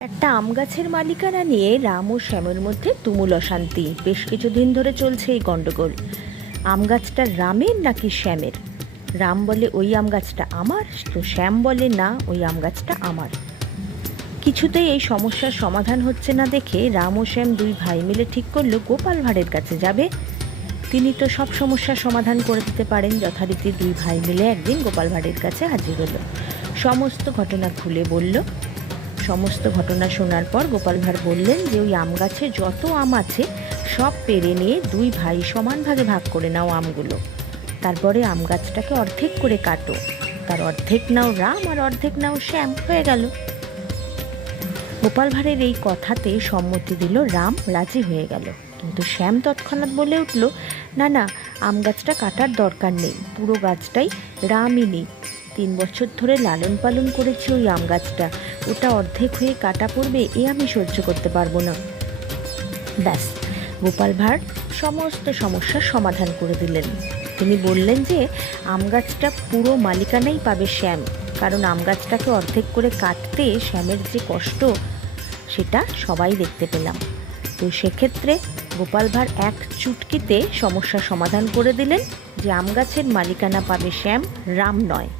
একটা আম গাছের মালিকানা নিয়ে রাম ও শ্যামের মধ্যে তুমুল অশান্তি। বেশ কিছুদিন ধরে চলছে এই গণ্ডগোল। আম গাছটা রামের নাকি শ্যামের? রাম বলে ওই আম গাছটা আমার, তো শ্যাম বলে না, ওই আম গাছটা আমার। কিছুতেই এই সমস্যার সমাধান হচ্ছে না দেখে রাম ও শ্যাম দুই ভাই মিলে ঠিক করলো গোপাল ভাঁড়ের কাছে যাবে। তিনি তো সব সমস্যার সমাধান করে দিতে পারেন। যথারীতি দুই ভাই মিলে একদিন গোপাল ভাঁড়ের কাছে হাজির হলো। সমস্ত ঘটনা খুলে বলল। সমস্ত ঘটনা শোনার পর গোপাল ভাঁড় বললেন যে ওই আম গাছে যত আম আছে সব পেড়ে নিয়ে দুই ভাই সমান ভাগে ভাগ করে নাও আমগুলো। তারপরে আম গাছটাকে অর্ধেক করে কাটো, তার অর্ধেক নাও রাম আর অর্ধেক নাও শ্যাম, হয়ে গেল। গোপাল ভাঁড়ের এই কথাতে সম্মতি দিল রাম, রাজি হয়ে গেল। কিন্তু শ্যাম তৎক্ষণাৎ বলে উঠল, না না, আম গাছটা কাটার দরকার নেই, পুরো গাছটাই রামই নিই। 3 বছর ধরে লালন পালন করেছি ওই আম গাছটা, ওটা অর্ধেক হয়ে কাটা পড়বে এ আমি সহ্য করতে পারবো না। ব্যাস, গোপাল ভাঁড় সমস্ত সমস্যার সমাধান করে দিলেন। তিনি বললেন যে আম গাছটা পুরো মালিকানাই পাবে শ্যাম, কারণ আম গাছটাকে অর্ধেক করে কাটতে শ্যামের যে কষ্ট সেটা সবাই দেখতে পেলাম। তো সেক্ষেত্রে গোপাল ভাঁড় এক চুটকিতে সমস্যার সমাধান করে দিলেন যে আম গাছের মালিকানা পাবে শ্যাম, রাম নয়।